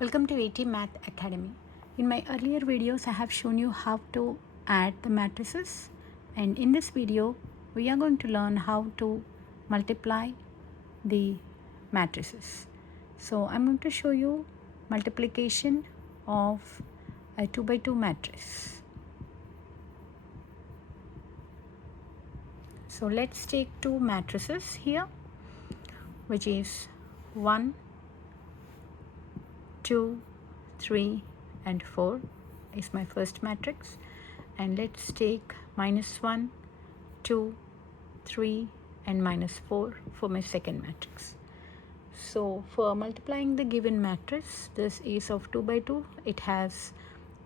Welcome to AT Math Academy. In my earlier videos, I have shown you how to add the matrices, and in this video, we are going to learn how to multiply the matrices. So I'm going to show you multiplication of a 2 by 2 matrix. So let's take two matrices here, which is 1, 2, 3 and 4 is my first matrix, and let's take -1, 2, 3 and -4 for my second matrix. So for multiplying the given matrix, this is of 2 by 2. It has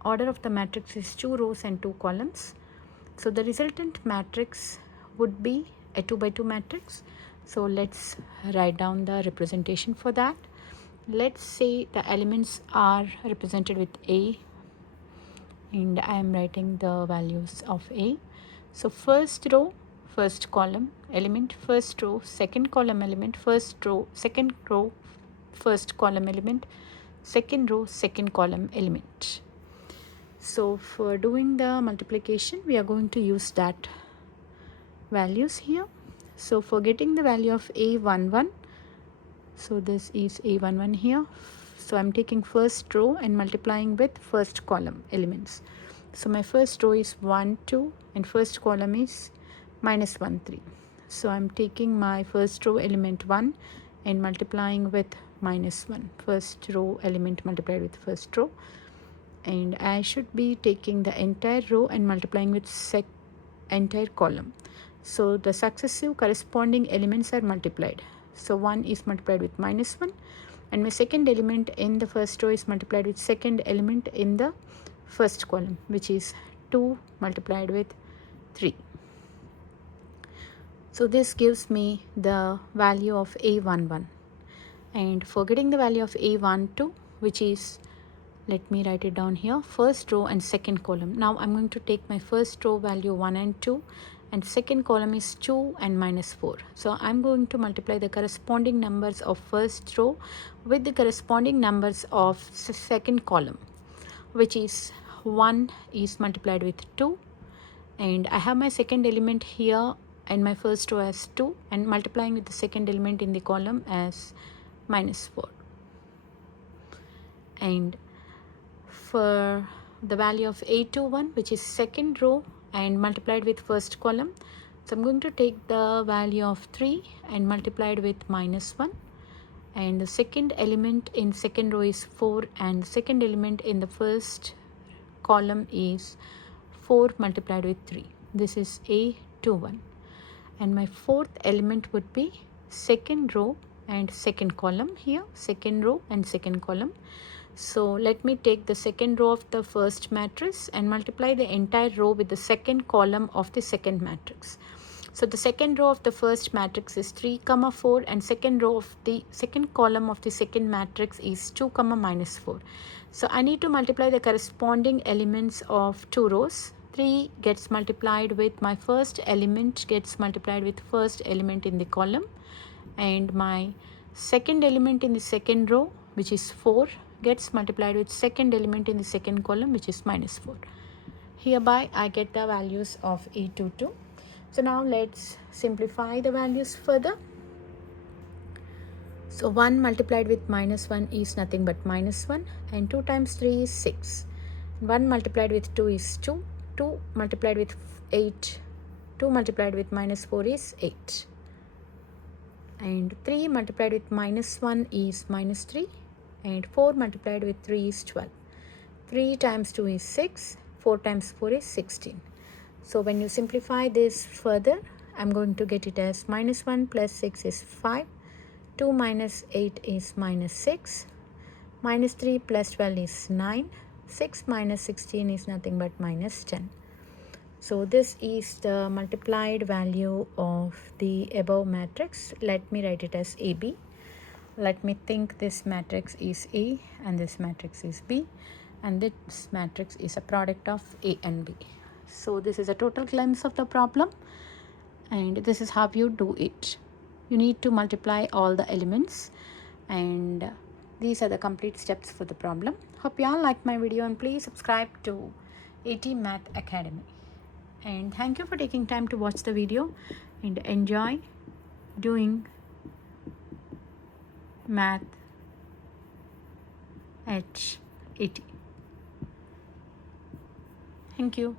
order of the matrix is 2 rows and 2 columns. So the resultant matrix would be a 2 by 2 matrix. So let's write down the representation for that. Let's say the elements are represented with A, and I am writing the values of A. So first row, first column element, first row, second column element, first row, second row, first column element, second row, second column element. So for doing the multiplication, we are going to use that values here. So for getting the value of A11, so this is A11 here. So I'm taking first row and multiplying with first column elements. So my first row is 1, 2 and first column is -1, 3. So I'm taking my first row element 1 and multiplying with -1. First row element multiplied with first row. And I should be taking the entire row and multiplying with entire column. So the successive corresponding elements are multiplied. So 1 is multiplied with -1, and my second element in the first row is multiplied with second element in the first column, which is 2 multiplied with 3. So this gives me the value of A11. And for getting the value of A12, which is, let me write it down here, first row and second column. Now I'm going to take my first row value 1 and 2, and second column is 2 and -4. So I'm going to multiply the corresponding numbers of first row with the corresponding numbers of second column, which is 1 is multiplied with 2, and I have my second element here and my first row as 2, and multiplying with the second element in the column as -4. And for the value of A21, which is second row and multiplied with first column, so I'm going to take the value of 3 and multiplied with -1, and the second element in second row is 4, and the second element in the first column is 4 multiplied with 3. This is A21, and my fourth element would be second row and second column here, second row and second column. So let me take the second row of the first matrix and multiply the entire row with the second column of the second matrix. So the second row of the first matrix is 3, 4, and second row of the second column of the second matrix is 2, -4. So I need to multiply the corresponding elements of two rows. 3 gets multiplied with my first element gets multiplied with first element in the column, and my second element in the second row, which is 4, gets multiplied with second element in the second column, which is -4. Hereby I get the values of A22. So now let's simplify the values further. So 1 multiplied with -1 is nothing but -1, and 2 times 3 is 6. 1 multiplied with 2 is 2. 2 multiplied with 8, 2 multiplied with -4 is 8. And 3 multiplied with -1 is -3, and 4 multiplied with 3 is 12. 3 times 2 is 6, 4 times 4 is 16. So when you simplify this further, I'm going to get it as -1 plus 6 is 5, 2 minus 8 is -6, -3 plus 12 is 9, 6 minus 16 is nothing but -10. So this is the multiplied value of the above matrix. Let me write it as AB. Let me think this matrix is A and this matrix is B, and this matrix is a product of A and B. So this is a total glimpse of the problem, and this is how you do it. You need to multiply all the elements, and These are the complete steps for the problem. Hope you all liked my video, and please subscribe to AT Math Academy. And thank you for taking time to watch the video and enjoy doing math at AT. Thank you.